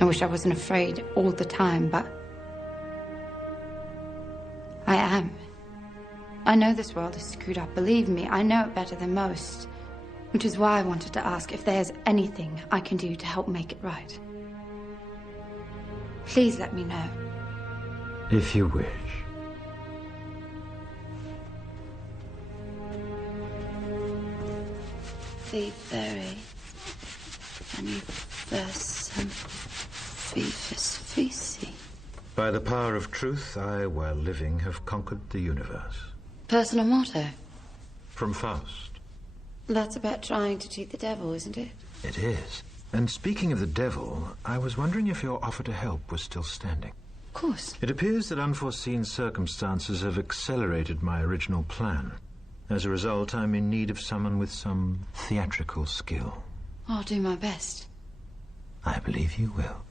I wish I wasn't afraid all the time, but I am. I know this world is screwed up, believe me. I know it better than most. Which is why I wanted to ask if there's anything I can do to help make it right. Please let me know. If you wish. Be very manifestum fifus fisi. By the power of truth, I, while living, have conquered the universe. Personal motto. From Faust. That's about trying to cheat the devil, isn't it? It is. And speaking of the devil, I was wondering if your offer to help was still standing. Of course. It appears that unforeseen circumstances have accelerated my original plan. As a result, I'm in need of someone with some theatrical skill. I'll do my best. I believe you will.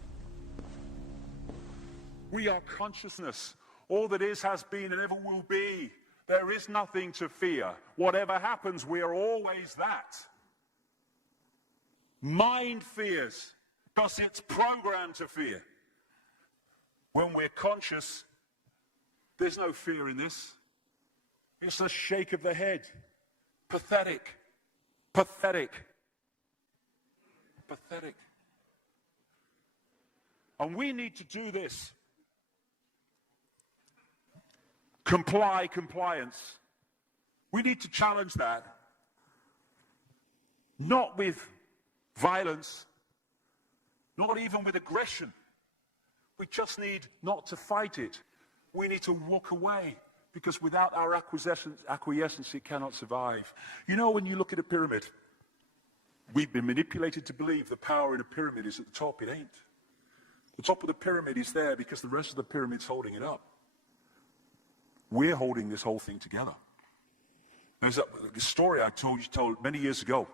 We are consciousness. All that is, has been, and ever will be. There is nothing to fear. Whatever happens, we are always that. Mind fears, because it's programmed to fear. When we're conscious, there's no fear in this. It's a shake of the head. Pathetic. Pathetic. Pathetic. And we need to do this. Compliance. We need to challenge that. Not with violence, not even with aggression. We just need not to fight it. We need to walk away, because without our acquiescence, it cannot survive. You know, when you look at a pyramid, we've been manipulated to believe the power in a pyramid is at the top. It ain't. The top of the pyramid is there because the rest of the pyramid's holding it up. We're holding this whole thing together. There's a story I told many years ago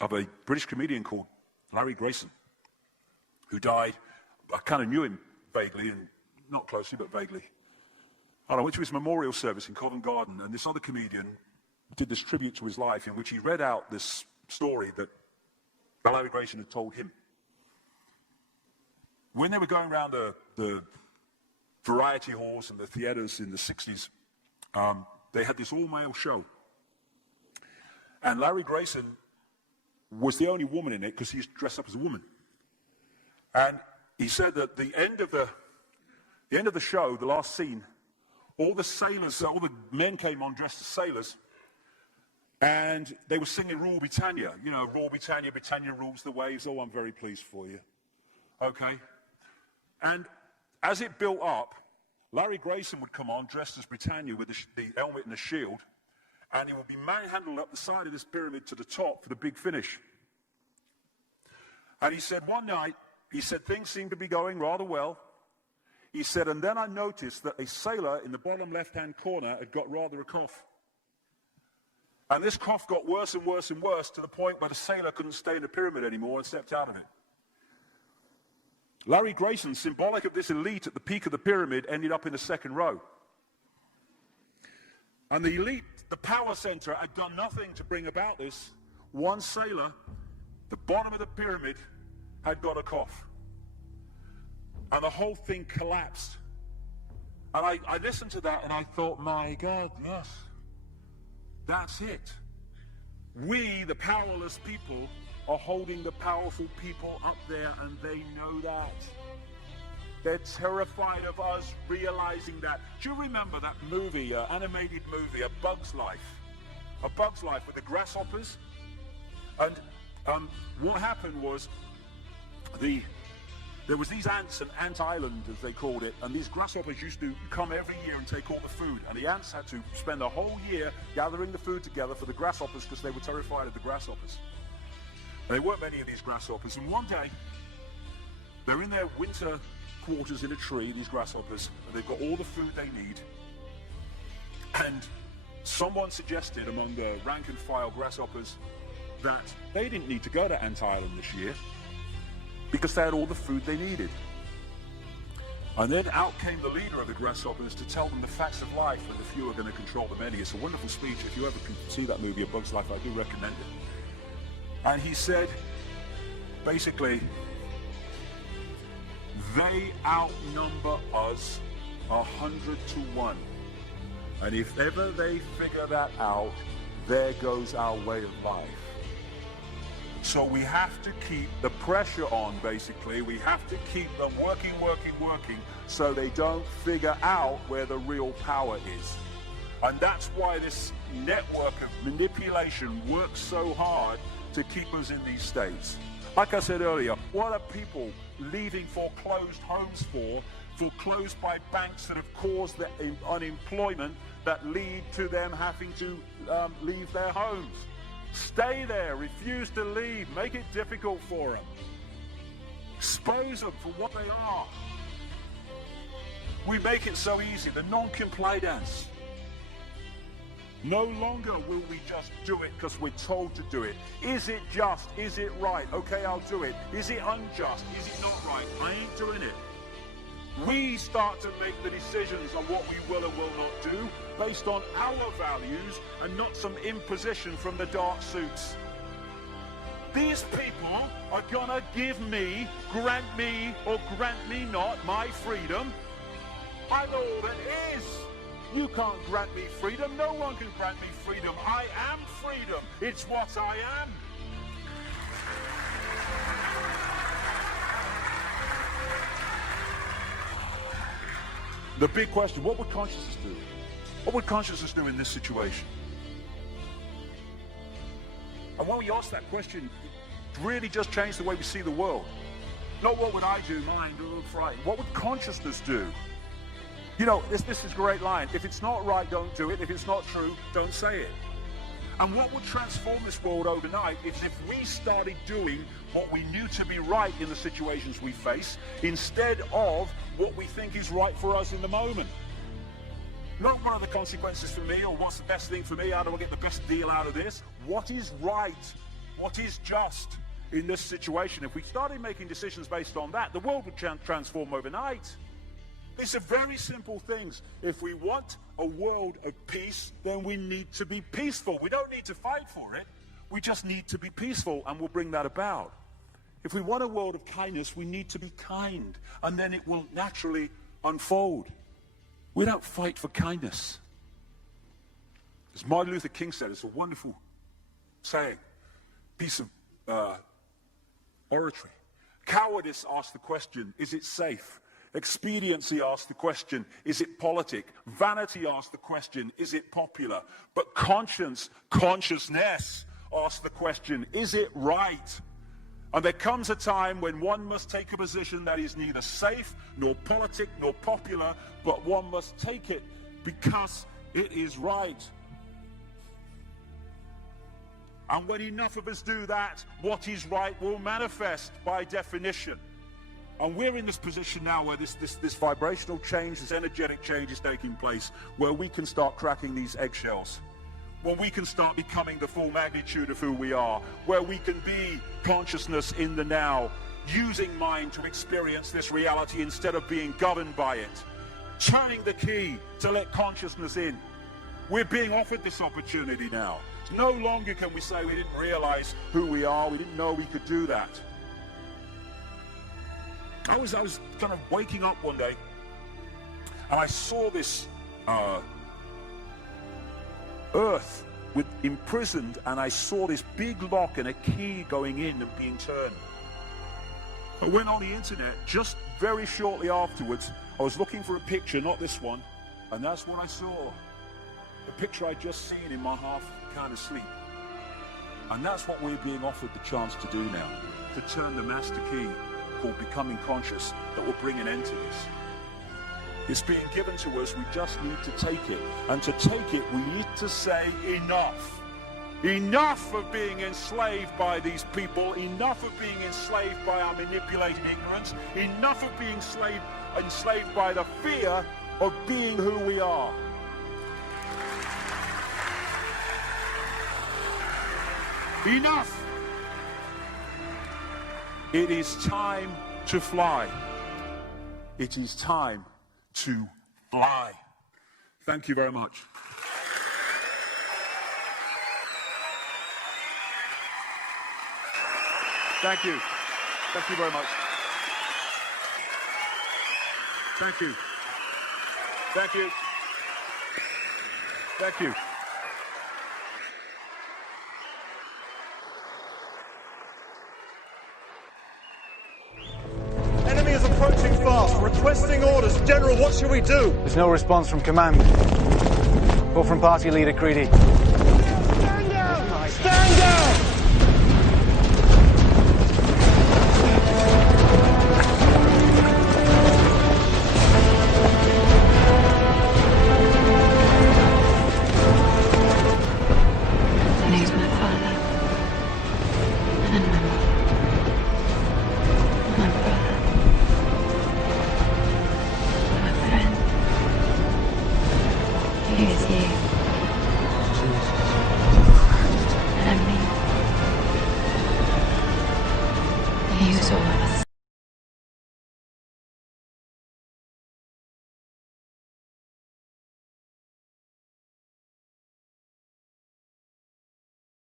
of a British comedian called Larry Grayson, who died. I kind of knew him vaguely, and not closely, but vaguely. I went to his memorial service in Covent Garden, and this other comedian did this tribute to his life, in which he read out this story that Larry Grayson had told him. When they were going around the variety halls and the theaters in the 60s, they had this all-male show. And Larry Grayson was the only woman in it because he's dressed up as a woman. And he said that the end of the show, the last scene, all the sailors, all the men came on dressed as sailors, and they were singing Rule Britannia. You know, Rule Britannia, Britannia rules the waves. Oh, I'm very pleased for you. Okay? And as it built up, Larry Grayson would come on dressed as Britannia with the helmet and the shield, and he would be manhandled up the side of this pyramid to the top for the big finish. And he said one night, he said things seemed to be going rather well. He said, and then I noticed that a sailor in the bottom left-hand corner had got rather a cough. And this cough got worse and worse and worse to the point where the sailor couldn't stay in the pyramid anymore and stepped out of it. Larry Grayson, symbolic of this elite at the peak of the pyramid, ended up in the second row. And the elite, the power center, had done nothing to bring about this. One sailor, the bottom of the pyramid, had got a cough. And the whole thing collapsed. And I listened to that and I thought, my God, yes, that's it. We, the powerless people, are holding the powerful people up there, and they know that. They're terrified of us realizing that. Do you remember that movie, animated movie, A Bug's Life? A Bug's Life with the grasshoppers? And what happened was there was these ants, an ant island as they called it, and these grasshoppers used to come every year and take all the food, and the ants had to spend a whole year gathering the food together for the grasshoppers because they were terrified of the grasshoppers. There weren't many of these grasshoppers, and one day they're in their winter quarters in a tree, these grasshoppers, and they've got all the food they need, and someone suggested among the rank and file grasshoppers that they didn't need to go to Ant Island this year because they had all the food they needed. And then out came the leader of the grasshoppers to tell them the facts of life, and the few are going to control the many. It's a wonderful speech. If you ever can see that movie, A Bug's Life, I do recommend it. And he said, basically, They outnumber us 100-1. And if ever they figure that out, there goes our way of life. So we have to keep the pressure on, basically. We have to keep them working, so they don't figure out where the real power is. And that's why this network of manipulation works so hard to keep us in these states. Like I said earlier, what are people leaving foreclosed homes for? Foreclosed by banks that have caused the unemployment that lead to them having to leave their homes. Stay there, refuse to leave, make it difficult for them. Expose them for what they are. We make it so easy, the non-compliance. No longer will we just do it because we're told to do it. Is it just? Is it right? Okay, I'll do it. Is it unjust? Is it not right? I ain't doing it. We start to make the decisions on what we will and will not do based on our values and not some imposition from the dark suits. These people are gonna give me, grant me, or grant me not my freedom. I'm all that is. You can't grant me freedom. No one can grant me freedom. I am freedom. It's what I am. The big question, what would consciousness do? What would consciousness do in this situation? And when we ask that question, it really just changed the way we see the world. Not what would I do, mine, right. What would consciousness do? You know, this is a great line. If it's not right, don't do it. If it's not true, don't say it. And what would transform this world overnight is if we started doing what we knew to be right in the situations we face, instead of what we think is right for us in the moment. Not what are the consequences for me, or what's the best thing for me, how do I get the best deal out of this? What is right? What is just in this situation? If we started making decisions based on that, the world would transform overnight. These are very simple things. If we want a world of peace, then we need to be peaceful. We don't need to fight for it. We just need to be peaceful, and we'll bring that about. If we want a world of kindness, we need to be kind, and then it will naturally unfold. We don't fight for kindness. As Martin Luther King said, it's a wonderful saying, piece of oratory. Cowardice asks the question, is it safe? Expediency asks the question, is it politic? Vanity asks the question, is it popular? But consciousness asks the question, is it right? And there comes a time when one must take a position that is neither safe, nor politic, nor popular, but one must take it because it is right. And when enough of us do that, what is right will manifest by definition. And we're in this position now where this vibrational change, this energetic change is taking place, where we can start cracking these eggshells, where we can start becoming the full magnitude of who we are, where we can be consciousness in the now, using mind to experience this reality instead of being governed by it, turning the key to let consciousness in. We're being offered this opportunity now. No longer can we say we didn't realize who we are, we didn't know we could do that. I was kind of waking up one day, and I saw this earth imprisoned, and I saw this big lock and a key going in and being turned. I went on the internet just very shortly afterwards. I was looking for a picture, not this one, and that's what I saw. The picture I'd just seen in my half kind of sleep. And that's what we're being offered the chance to do now, to turn the master key called becoming conscious that will bring an end to this. It's being given to us, we just need to take it. And to take it, we need to say enough. Enough of being enslaved by these people, enough of being enslaved by our manipulated ignorance, enough of being enslaved by the fear of being who we are. Enough! It is time to fly. It is time to fly. Thank you very much. Thank you. Thank you very much. Thank you. Thank you. Thank you. Enemy is approaching fast. Requesting orders. General, what should we do? There's no response from command. Or from party leader Creedy.